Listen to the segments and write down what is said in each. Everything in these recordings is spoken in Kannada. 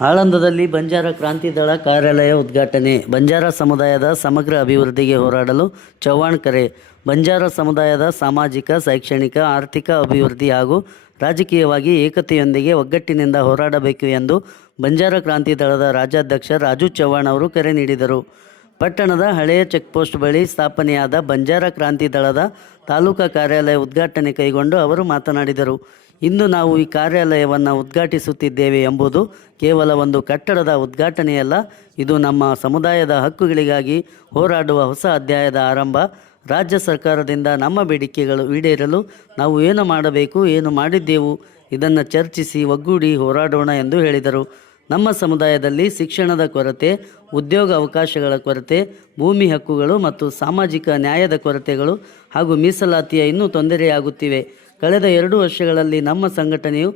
ಆಳಂದದಲ್ಲಿ ಬಂಜಾರ ಕ್ರಾಂತಿ ದಳ ಕಾರ್ಯಾಲಯ ಉದ್ಘಾಟನೆ. ಬಂಜಾರ ಸಮುದಾಯದ ಸಮಗ್ರ ಅಭಿವೃದ್ಧಿಗೆ ಹೋರಾಡಲು ಚವ್ಹಾಣ್ ಕರೆ. ಬಂಜಾರ ಸಮುದಾಯದ ಸಾಮಾಜಿಕ, ಶೈಕ್ಷಣಿಕ, ಆರ್ಥಿಕ ಅಭಿವೃದ್ಧಿ ಹಾಗೂ ರಾಜಕೀಯವಾಗಿ ಏಕತೆಯೊಂದಿಗೆ ಒಗ್ಗಟ್ಟಿನಿಂದ ಹೋರಾಡಬೇಕು ಎಂದು ಬಂಜಾರ ಕ್ರಾಂತಿ ದಳದ ರಾಜ್ಯಾಧ್ಯಕ್ಷ ರಾಜು ಚವ್ಹಾಣ್ ಅವರು ಕರೆ ನೀಡಿದರು. ಪಟ್ಟಣದ ಹಳೆಯ ಚೆಕ್ಪೋಸ್ಟ್ ಬಳಿ ಸ್ಥಾಪನೆಯಾದ ಬಂಜಾರ ಕ್ರಾಂತಿ ದಳದ ತಾಲೂಕಾ ಕಾರ್ಯಾಲಯ ಉದ್ಘಾಟನೆ ಕೈಗೊಂಡು ಅವರು ಮಾತನಾಡಿದರು. ಇಂದು ನಾವು ಈ ಕಾರ್ಯಾಲಯವನ್ನು ಉದ್ಘಾಟಿಸುತ್ತಿದ್ದೇವೆ ಎಂಬುದು ಕೇವಲ ಒಂದು ಕಟ್ಟಡದ ಉದ್ಘಾಟನೆಯಲ್ಲ, ಇದು ನಮ್ಮ ಸಮುದಾಯದ ಹಕ್ಕುಗಳಿಗಾಗಿ ಹೋರಾಡುವ ಹೊಸ ಅಧ್ಯಾಯದ ಆರಂಭ. ರಾಜ್ಯ ಸರ್ಕಾರದಿಂದ ನಮ್ಮ ಬೇಡಿಕೆಗಳು ಈಡೇರಲು ನಾವು ಏನು ಮಾಡಬೇಕು, ಏನು ಮಾಡಿದ್ದೆವು, ಇದನ್ನು ಚರ್ಚಿಸಿ ಒಗ್ಗೂಡಿ ಹೋರಾಡೋಣ ಎಂದು ಹೇಳಿದರು. ನಮ್ಮ ಸಮುದಾಯದಲ್ಲಿ ಶಿಕ್ಷಣದ ಕೊರತೆ, ಉದ್ಯೋಗ ಅವಕಾಶಗಳ ಕೊರತೆ, ಭೂಮಿ ಹಕ್ಕುಗಳು ಮತ್ತು ಸಾಮಾಜಿಕ ನ್ಯಾಯದ ಕೊರತೆಗಳು ಹಾಗೂ ಮೀಸಲಾತಿಯ ಇನ್ನೂ ತೊಂದರೆಯಾಗುತ್ತಿವೆ. ಕಳೆದ ಎರಡು ವರ್ಷಗಳಲ್ಲಿ ನಮ್ಮ ಸಂಘಟನೆಯು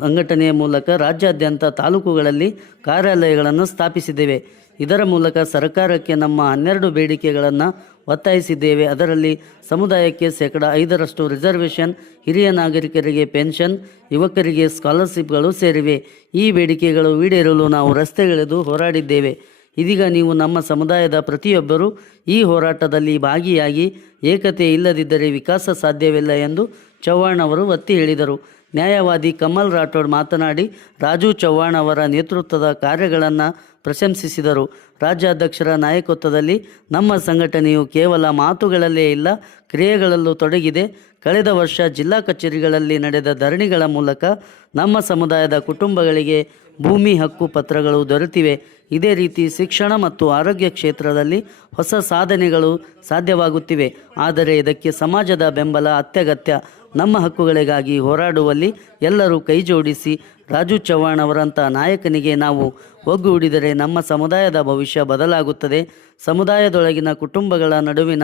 ಸಂಘಟನೆಯ ಮೂಲಕ ರಾಜ್ಯಾದ್ಯಂತ ತಾಲೂಕುಗಳಲ್ಲಿ ಕಾರ್ಯಾಲಯಗಳನ್ನು ಸ್ಥಾಪಿಸಿದ್ದೇವೆ. ಇದರ ಮೂಲಕ ಸರ್ಕಾರಕ್ಕೆ ನಮ್ಮ ಹನ್ನೆರಡು ಬೇಡಿಕೆಗಳನ್ನು ಒತ್ತಾಯಿಸಿದ್ದೇವೆ. ಅದರಲ್ಲಿ ಸಮುದಾಯಕ್ಕೆ ಶೇಕಡ ಐದರಷ್ಟು ರಿಸರ್ವೇಷನ್, ಹಿರಿಯ ನಾಗರಿಕರಿಗೆ ಪೆನ್ಷನ್, ಯುವಕರಿಗೆ ಸ್ಕಾಲರ್ಶಿಪ್ಗಳು ಸೇರಿವೆ. ಈ ಬೇಡಿಕೆಗಳು ಈಡೇರಲು ನಾವು ರಸ್ತೆಗಿಳಿದು ಹೋರಾಡಿದ್ದೇವೆ. ಇದೀಗ ನೀವು ನಮ್ಮ ಸಮುದಾಯದ ಪ್ರತಿಯೊಬ್ಬರೂ ಈ ಹೋರಾಟದಲ್ಲಿ ಭಾಗಿಯಾಗಿ ಏಕತೆ ಇಲ್ಲದಿದ್ದರೆ ವಿಕಾಸ ಸಾಧ್ಯವಿಲ್ಲ ಎಂದು ಚವ್ಹಾಣ್ ಅವರು ಒತ್ತಿ ಹೇಳಿದರು. ನ್ಯಾಯವಾದಿ ಕಮಲ್ ರಾಠೋಡ್ ಮಾತನಾಡಿ ರಾಜು ಚವ್ಹಾಣ್ ಅವರ ನೇತೃತ್ವದ ಕಾರ್ಯಗಳನ್ನು ಪ್ರಶಂಸಿಸಿದರು. ರಾಜ್ಯಾಧ್ಯಕ್ಷರ ನಾಯಕತ್ವದಲ್ಲಿ ನಮ್ಮ ಸಂಘಟನೆಯು ಕೇವಲ ಮಾತುಗಳಲ್ಲೇ ಇಲ್ಲ, ಕ್ರಿಯೆಗಳಲ್ಲೂ ತೊಡಗಿದೆ. ಕಳೆದ ವರ್ಷ ಜಿಲ್ಲಾ ಕಚೇರಿಗಳಲ್ಲಿ ನಡೆದ ಧರಣಿಗಳ ಮೂಲಕ ನಮ್ಮ ಸಮುದಾಯದ ಕುಟುಂಬಗಳಿಗೆ ಭೂಮಿ ಹಕ್ಕು ಪತ್ರಗಳು ದೊರೆತಿವೆ. ಇದೇ ರೀತಿ ಶಿಕ್ಷಣ ಮತ್ತು ಆರೋಗ್ಯ ಕ್ಷೇತ್ರದಲ್ಲಿ ಹೊಸ ಸಾಧನೆಗಳು ಸಾಧ್ಯವಾಗುತ್ತಿವೆ. ಆದರೆ ಇದಕ್ಕೆ ಸಮಾಜದ ಬೆಂಬಲ ಅತ್ಯಗತ್ಯ. ನಮ್ಮ ಹಕ್ಕುಗಳಿಗಾಗಿ ಹೋರಾಡುವಲ್ಲಿ ಎಲ್ಲರೂ ಕೈಜೋಡಿಸಿ ರಾಜು ಚವ್ಹಾಣ್ ಅವರಂಥ ನಾಯಕನಿಗೆ ನಾವು ಒಗ್ಗೂಡಿದರೆ ನಮ್ಮ ಸಮುದಾಯದ ಭವಿಷ್ಯ ಬದಲಾಗುತ್ತದೆ. ಸಮುದಾಯದೊಳಗಿನ ಕುಟುಂಬಗಳ ನಡುವಿನ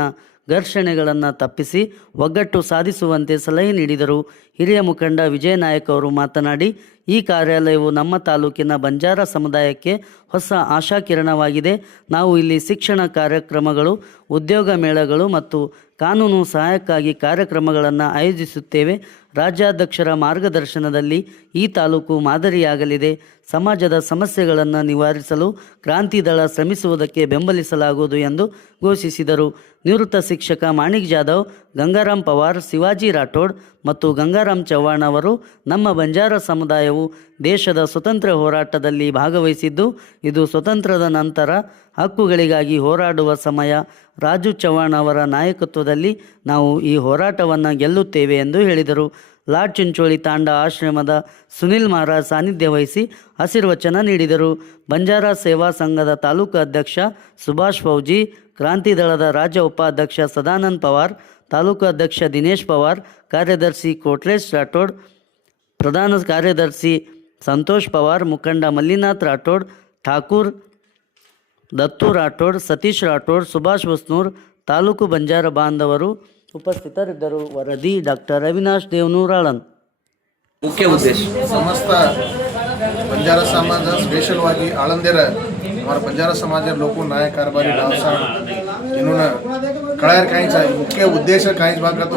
ಘರ್ಷಣೆಗಳನ್ನು ತಪ್ಪಿಸಿ ಒಗ್ಗಟ್ಟು ಸಾಧಿಸುವಂತೆ ಸಲಹೆ ನೀಡಿದರು. ಹಿರಿಯ ಮುಖಂಡ ವಿಜಯ ನಾಯಕ್ ಅವರು ಮಾತನಾಡಿ, ಈ ಕಾರ್ಯಾಲಯವು ನಮ್ಮ ತಾಲೂಕಿನ ಬಂಜಾರ ಸಮುದಾಯಕ್ಕೆ ಹೊಸ ಆಶಾಕಿರಣವಾಗಿದೆ. ನಾವು ಇಲ್ಲಿ ಶಿಕ್ಷಣ ಕಾರ್ಯಕ್ರಮಗಳು, ಉದ್ಯೋಗ ಮೇಳಗಳು ಮತ್ತು ಕಾನೂನು ಸಹಾಯಕ್ಕಾಗಿ ಕಾರ್ಯಕ್ರಮಗಳನ್ನು ಆಯೋಜಿಸುತ್ತೇವೆ. ರಾಜ್ಯಾಧ್ಯಕ್ಷರ ಮಾರ್ಗದರ್ಶನದಲ್ಲಿ ಈ ತಾಲೂಕು ಮಾದರಿಯಾಗಲಿದೆ. ಸಮಾಜದ ಸಮಸ್ಯೆಗಳನ್ನು ನಿವಾರಿಸಲು ಕ್ರಾಂತಿ ದಳ ಶ್ರಮಿಸುವುದಕ್ಕೆ ಬೆಂಬಲಿಸಲಾಗುವುದು ಎಂದು ಘೋಷಿಸಿದರು. ನಿವೃತ್ತ ಶಿಕ್ಷಕ ಮಾಣಿಕ್ ಜಾಧವ್, ಗಂಗಾರಾಮ್ ಪವಾರ್, ಶಿವಾಜಿ ರಾಠೋಡ್ ಮತ್ತು ಗಂಗಾರಾಮ್ ಚವ್ಹಾಣ್ ಅವರು ನಮ್ಮ ಬಂಜಾರ ಸಮುದಾಯವು ದೇಶದ ಸ್ವತಂತ್ರ ಹೋರಾಟದಲ್ಲಿ ಭಾಗವಹಿಸಿದ್ದು, ಇದು ಸ್ವತಂತ್ರದ ನಂತರ ಹಕ್ಕುಗಳಿಗಾಗಿ ಹೋರಾಡುವ ಸಮಯ. ರಾಜು ಚವ್ಹಾಣ್ ಅವರ ನಾಯಕತ್ವದಲ್ಲಿ ನಾವು ಈ ಹೋರಾಟವನ್ನು ಗೆಲ್ಲುತ್ತೇವೆ ಎಂದು ಹೇಳಿದರು. ಲಾಡ್ ಚಿಂಚೋಳಿ ತಾಂಡ ಆಶ್ರಮದ ಸುನಿಲ್ ಮಹಾರಾಜ್ ಸಾನ್ನಿಧ್ಯ ವಹಿಸಿ ಆಶೀರ್ವಚನ ನೀಡಿದರು. ಬಂಜಾರ ಸೇವಾ ಸಂಘದ ತಾಲೂಕು ಅಧ್ಯಕ್ಷ ಸುಭಾಷ್ ಫೌಜಿ, ಕ್ರಾಂತಿ ದಳದ ರಾಜ್ಯ ಉಪಾಧ್ಯಕ್ಷ ಸದಾನಂದ್ ಪವಾರ್, ತಾಲೂಕು ಅಧ್ಯಕ್ಷ ದಿನೇಶ್ ಪವಾರ್, ಕಾರ್ಯದರ್ಶಿ ಕೋಟ್ಲೇಶ್ ರಾಠೋಡ್, ಪ್ರಧಾನ ಕಾರ್ಯದರ್ಶಿ ಸಂತೋಷ್ ಪವಾರ್, ಮುಖಂಡ ಮಲ್ಲಿನಾಥ್ ರಾಠೋಡ್, ಠಾಕೂರ್ ದತ್ತು ರಾಠೋಡ್, ಸತೀಶ್ ರಾಠೋಡ್, ಸುಭಾಷ್ ಬಸ್ನೂರ್ ತಾಲೂಕು ಬಂಜಾರ ಬಾಂಧವರು ಉಪಸ್ಥಿತರಿದ್ದರು ವರದಿ ಡಾಕ್ಟರ್ ಅವಿನಾಶ್ ದೇವನೂರಾಳನ್ ಮುಖ್ಯ ಉದ್ದೇಶ ಸಮಸ್ತ ಬಂಜಾರ ಸಮಾಜ ಸ್ಪೆಷಲ್ವಾಗಿ ಆಳಂದಿರ ಅವರ ಬಂಜಾರ ಸಮಾಜ ಲೋಕೋ ನಾಯಕ ಬಾರಿ ಲಾಭಸಾಣ ಇನ್ನು ಕಳೆಯರ್ ಕಾಯಿಂಚ ಮುಖ್ಯ ಉದ್ದೇಶ ಕಾಯಿಂಚ ಬಾಕತ್ತು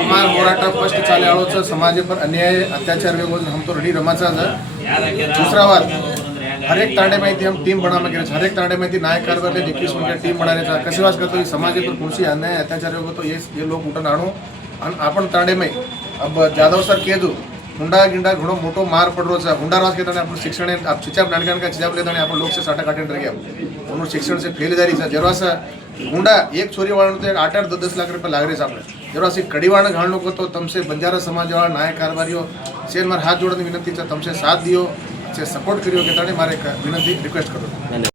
हमारा ಹೋರಾಟ ಫಸ್ಟ್ ಚಾಲೆ ಆಳೋಚ ಸಮಾಜ ಪರ ಅನ್ಯಾಯ ಅತ್ಯಾಚಾರ वेगोज हम तो रेडी रमाचा हर एक तांडे माहिती हम टीम बनावे गेले हर एक तांडे माहिती नायक कारभार एकवीस मिनिट टीम बनायचा कशी वास करतो की समाज पर कोणशी अन्याय अत्याचार वेगो तो ये ये लोक उठून आणू आणि आपण तांडेमय अब जाधव सर केजू हुंडा गिंडा घणो मोटो मार पडरो છે હુંડા રાજ કેતાને આપણું શિક્ષણ આપ ચિચાપ નાનકાન का चिचाप लेताने आपण लोक से साटा काटेन रह गया उन्होंने शिक्षण से फेलदारी से जरा सा हुंडा एक छोरी वाळण तो आठ आठ दस दस लाख रुपये लाग रहे આપણે जरा सी कड़ीवाण घालनो को तो तमसे बंजारा समाज वाला नायक कारभारियो से मार हाथ जोड़ने विनंती છે તમસે સાથ દિયો છે સપોર્ટ કર્યો કે તાણે મારે એક વિનંતી રિક્વેસ્ટ કરું